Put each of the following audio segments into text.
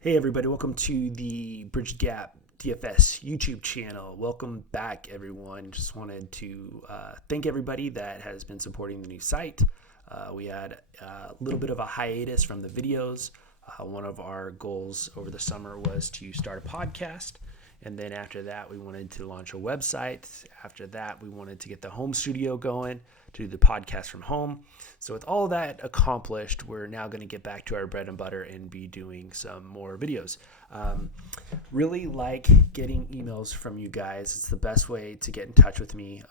Hey everybody, welcome to the Bridge Gap DFS YouTube channel. Welcome back everyone. Just wanted to thank everybody that has been supporting the new site. We had a little bit of a hiatus from the videos. One of our goals over the summer was to start a podcast. And then after that, we wanted to launch a website. After that, we wanted to get the home studio going to do the podcast from home. So with all that accomplished, we're now going to get back to our bread and butter and be doing some more videos. Really like getting emails from you guys. It's the best way to get in touch with me.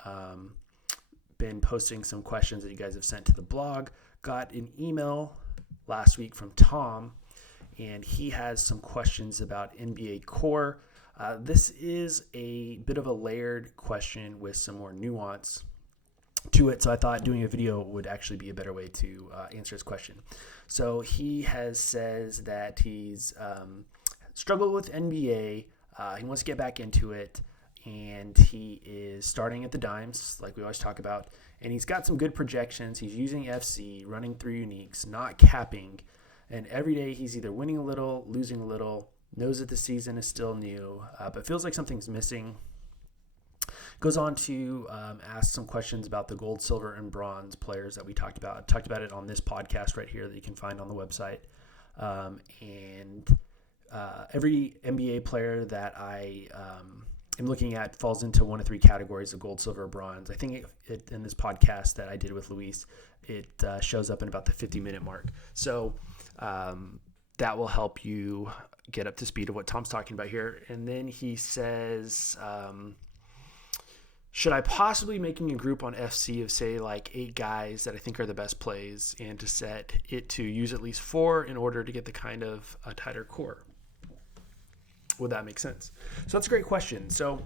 Been posting some questions that you guys have sent to the blog. Got an email last week from Tom, and he has some questions about NBA core. This is a bit of a layered question with some more nuance to it, so I thought doing a video would actually be a better way to answer his question. So he says that he's struggled with NBA. He wants to get back into it, and he is starting at the dimes, like we always talk about, and he's got some good projections. He's using FC, running through uniques, not capping, and every day he's either winning a little, losing a little, knows that the season is still new, but feels like something's missing. Goes on to ask some questions about the gold, silver, and bronze players that we talked about. I talked about it on this podcast right here that you can find on the website. Every NBA player that I am looking at falls into one of three categories of gold, silver, or bronze. I think in this podcast that I did with Luis, it shows up in about the 50-minute mark. So that will help you get up to speed of what Tom's talking about here. And then he says, should I possibly making a group on FC of, say, like 8 guys that I think are the best plays, and to set it to use at least 4 in order to get the kind of a tighter core? Would that make sense? So that's a great question. So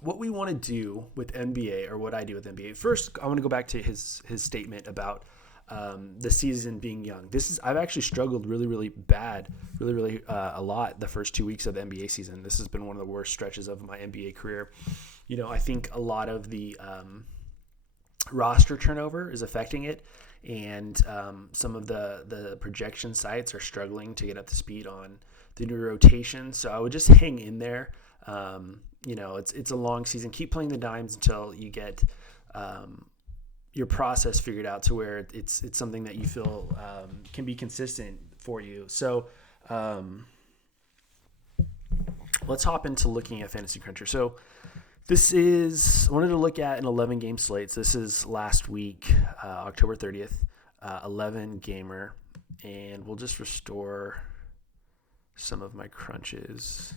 what we want to do with NBA, or what I do with NBA, first I want to go back to his statement about the season being young. I've actually struggled really bad, a lot the first 2 weeks of the NBA season. This has been one of the worst stretches of my NBA career. You know, I think a lot of the roster turnover is affecting it, and some of the projection sites are struggling to get up to speed on the new rotation. So I would just hang in there. It's a long season. Keep playing the dimes until you get your process figured out to where it's something that you feel can be consistent for you. So let's hop into looking at Fantasy Cruncher. So I wanted to look at an 11-game slate. So this is last week, October 30th, 11-gamer. And we'll just restore some of my crunches.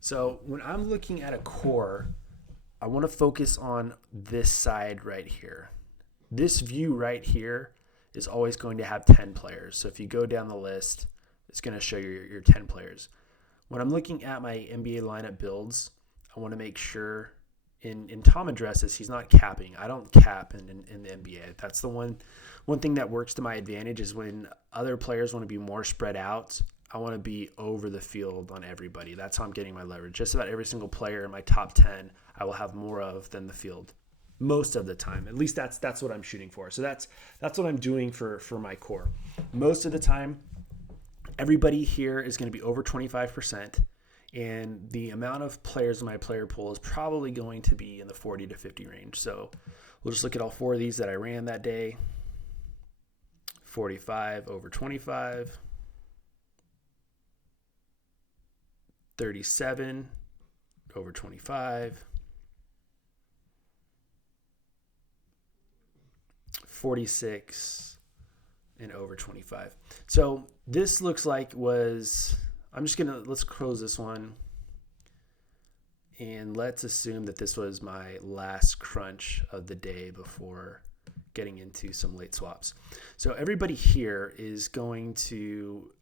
So when I'm looking at a core, I want to focus on this side right here. This view right here is always going to have 10 players. So if you go down the list, it's going to show you your 10 players. When I'm looking at my NBA lineup builds, I want to make sure in Tom addresses, he's not capping. I don't cap in the NBA. That's the one thing that works to my advantage is when other players want to be more spread out, I want to be over the field on everybody. That's how I'm getting my leverage. Just about every single player in my top 10, I will have more of than the field. Most of the time. At least that's what I'm shooting for. So that's what I'm doing for my core. Most of the time, everybody here is going to be over 25%, and the amount of players in my player pool is probably going to be in the 40 to 50 range. So we'll just look at all 4 of these that I ran that day. 45 over 25. 37 over 25. 46 and over 25. So this looks like let's close this one. And let's assume that this was my last crunch of the day before getting into some late swaps. So everybody here is going to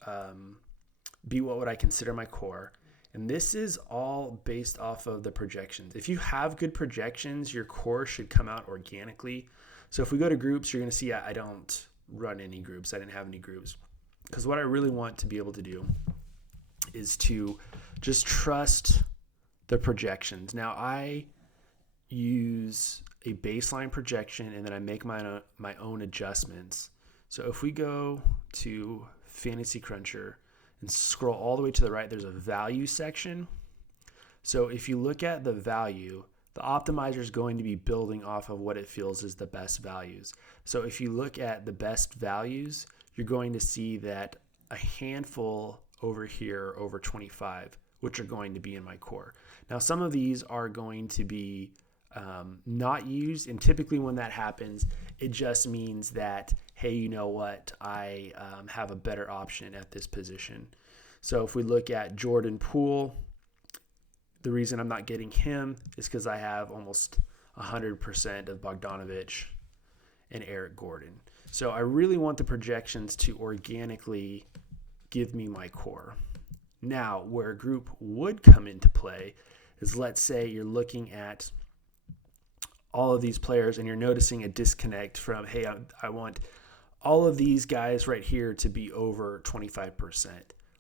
be what would I consider my core. And this is all based off of the projections. If you have good projections, your core should come out organically. So if we go to groups, you're going to see I don't run any groups. I didn't have any groups. Because what I really want to be able to do is to just trust the projections. Now, use a baseline projection, and then I make my own adjustments. So if we go to Fantasy Cruncher and scroll all the way to the right, there's a value section. So if you look at the value, the optimizer is going to be building off of what it feels is the best values. So if you look at the best values, you're going to see that a handful over here over 25, which are going to be in my core. Now, some of these are going to be not used, and typically when that happens, it just means that, hey, you know what, I have a better option at this position. So if we look at Jordan Poole, the reason I'm not getting him is because I have almost 100% of Bogdanovich and Eric Gordon. So I really want the projections to organically give me my core. Now, where a group would come into play is, let's say you're looking at all of these players and you're noticing a disconnect from, hey, I want all of these guys right here to be over 25%.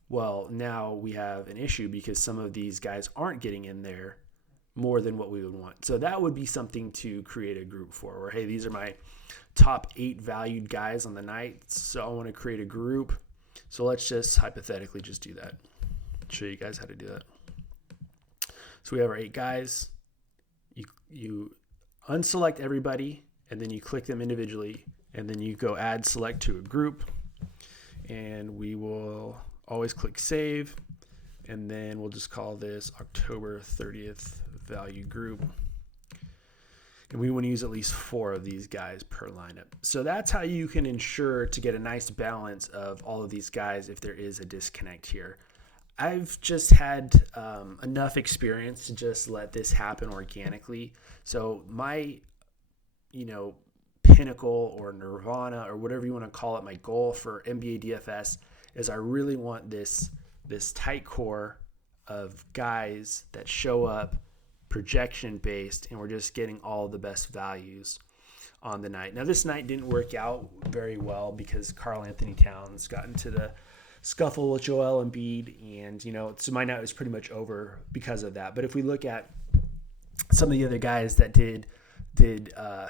Well, now we have an issue because some of these guys aren't getting in there more than what we would want. So that would be something to create a group for, where, hey, these are my top 8 valued guys on the night. So I want to create a group. So let's just hypothetically just do that. Show you guys how to do that. So we have our 8 guys. You unselect everybody, and then you click them individually, and then you go add select to a group, and we will always click save, and then we'll just call this October 30th value group. And we want to use at least 4 of these guys per lineup. So that's how you can ensure to get a nice balance of all of these guys if there is a disconnect here. I've just had enough experience to just let this happen organically. So my, pinnacle or nirvana or whatever you want to call it, my goal for NBA DFS is I really want this tight core of guys that show up projection based, and we're just getting all the best values on the night. Now, this night didn't work out very well because Karl Anthony Towns got into the scuffle with Joel Embiid, and so my night was pretty much over because of that. But if we look at some of the other guys that did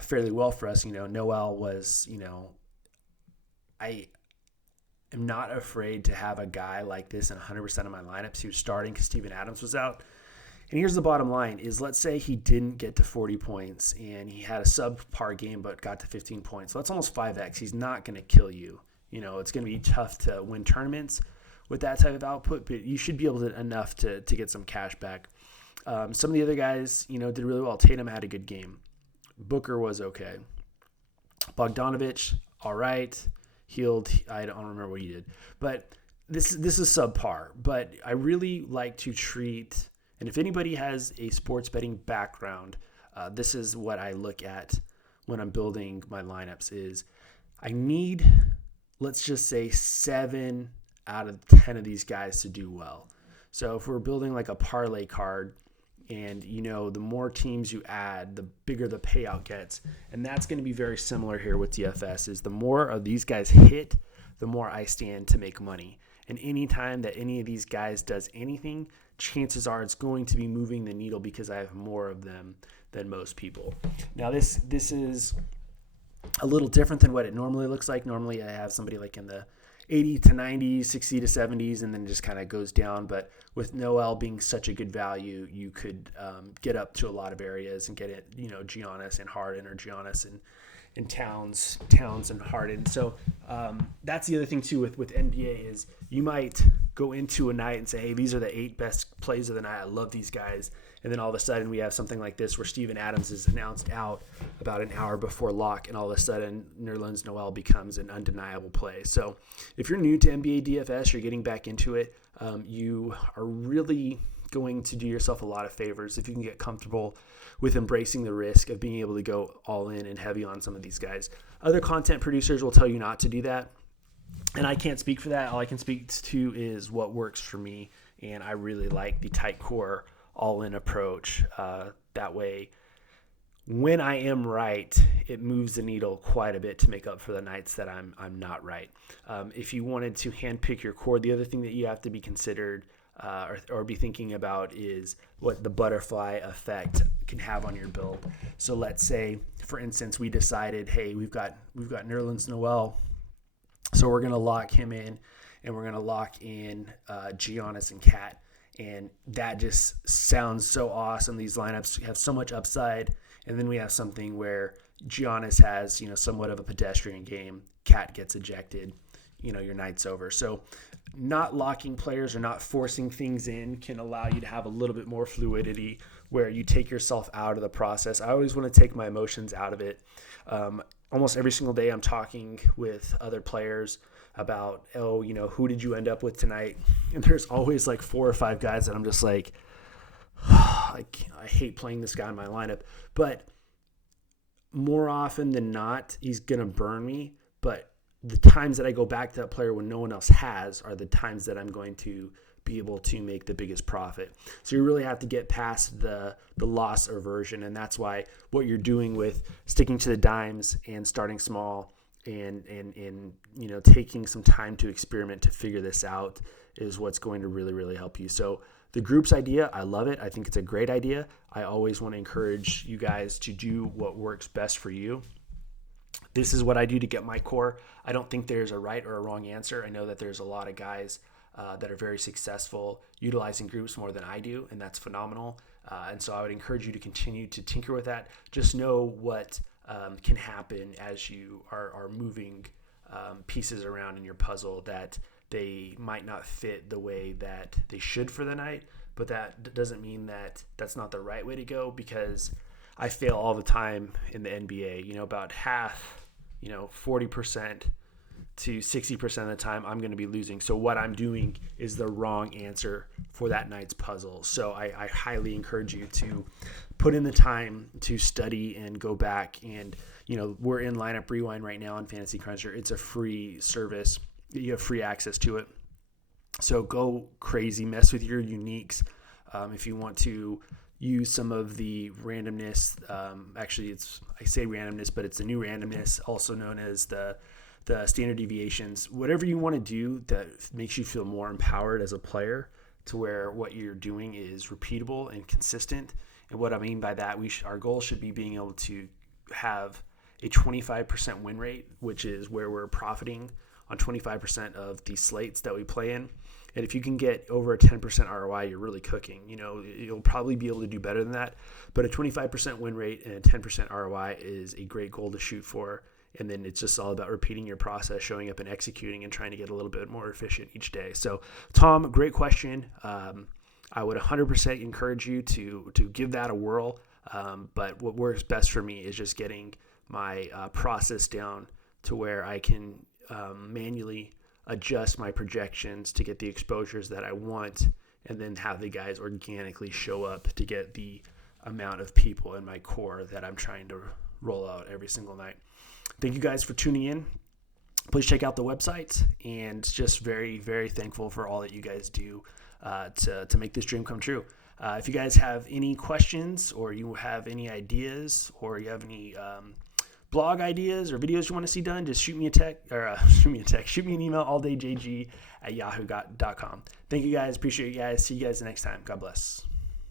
fairly well for us, Noel was, I am not afraid to have a guy like this in 100% of my lineups. He was starting because Steven Adams was out. And here's the bottom line is, let's say he didn't get to 40 points and he had a subpar game but got to 15 points. So that's almost 5x. He's not going to kill you. It's going to be tough to win tournaments with that type of output, but you should be able to enough to get some cash back. Some of the other guys, did really well. Tatum had a good game. Booker was okay. Bogdanovich, all right. Healed, I don't remember what he did. But this is subpar. But I really like to treat, and if anybody has a sports betting background, this is what I look at when I'm building my lineups is I need, let's just say, 7 out of 10 of these guys to do well. So if we're building like a parlay card, and the more teams you add, the bigger the payout gets. And that's going to be very similar here with DFS, is the more of these guys hit, the more I stand to make money. And anytime that any of these guys does anything, chances are it's going to be moving the needle because I have more of them than most people. Now this is a little different than what it normally looks like. Normally I have somebody like in the 80 to 90s, 60 to 70s, and then just kind of goes down. But with Noel being such a good value, you could get up to a lot of areas and get it, Giannis and Harden, or Giannis and Towns and Harden. So that's the other thing too with NBA is you might go into a night and say, hey, these are the 8 best plays of the night. I love these guys. And then all of a sudden we have something like this where Steven Adams is announced out about an hour before lock, and all of a sudden Nerlens Noel becomes an undeniable play. So if you're new to NBA DFS, you're getting back into it, you are really going to do yourself a lot of favors if you can get comfortable with embracing the risk of being able to go all in and heavy on some of these guys. Other content producers will tell you not to do that, and I can't speak for that. All I can speak to is what works for me, and I really like the tight core all-in approach. That way, when I am right, it moves the needle quite a bit to make up for the nights that I'm not right. If you wanted to handpick your core, the other thing that you have to be considered or be thinking about is what the butterfly effect can have on your build. So let's say, for instance, we decided, hey, we've got Nerlens Noel, so we're going to lock him in, and we're going to lock in Giannis and Cat. And that just sounds so awesome. These lineups have so much upside. And then we have something where Giannis has, somewhat of a pedestrian game. Cat gets ejected. Your night's over. So not locking players or not forcing things in can allow you to have a little bit more fluidity where you take yourself out of the process. I always want to take my emotions out of it. Almost every single day I'm talking with other players about, who did you end up with tonight? And there's always like 4 or 5 guys that I'm just like, I hate playing this guy in my lineup. But more often than not, he's going to burn me. But the times that I go back to that player when no one else has are the times that I'm going to be able to make the biggest profit. So you really have to get past the loss aversion. And that's why what you're doing with sticking to the dimes and starting small and taking some time to experiment to figure this out is what's going to really, really help you. So the groups idea, I love it. I think it's a great idea. I always want to encourage you guys to do what works best for you. This is what I do to get my core. I don't think there's a right or a wrong answer. I know that there's a lot of guys that are very successful utilizing groups more than I do, and that's phenomenal. And so I would encourage you to continue to tinker with that. Just know what can happen as you are moving pieces around in your puzzle, that they might not fit the way that they should for the night, but that doesn't mean that that's not the right way to go, because I fail all the time in the NBA. About half, 40% to 60% of the time I'm going to be losing. So what I'm doing is the wrong answer for that night's puzzle. So I highly encourage you to put in the time to study and go back. And, we're in Lineup Rewind right now on Fantasy Cruncher. It's a free service. You have free access to it. So go crazy, mess with your uniques. If you want to use some of the randomness, I say randomness, but it's the new randomness, also known as the standard deviations. Whatever you want to do that makes you feel more empowered as a player, to where what you're doing is repeatable and consistent. And what I mean by that, our goal should be being able to have a 25% win rate, which is where we're profiting on 25% of the slates that we play in. And if you can get over a 10% ROI, you're really cooking. You'll probably be able to do better than that. But a 25% win rate and a 10% ROI is a great goal to shoot for. And then it's just all about repeating your process, showing up and executing, and trying to get a little bit more efficient each day. So, Tom, great question. I would 100% encourage you to give that a whirl. But what works best for me is just getting my process down to where I can manually adjust my projections to get the exposures that I want, and then have the guys organically show up to get the amount of people in my core that I'm trying to roll out every single night. Thank you guys for tuning in. Please check out the website, and just very, very thankful for all that you guys do to make this dream come true. If you guys have any questions, or you have any ideas, or you have any blog ideas or videos you want to see done, just shoot me an email, alldayjg@yahoo.com. Thank you guys. Appreciate you guys. See you guys next time. God bless.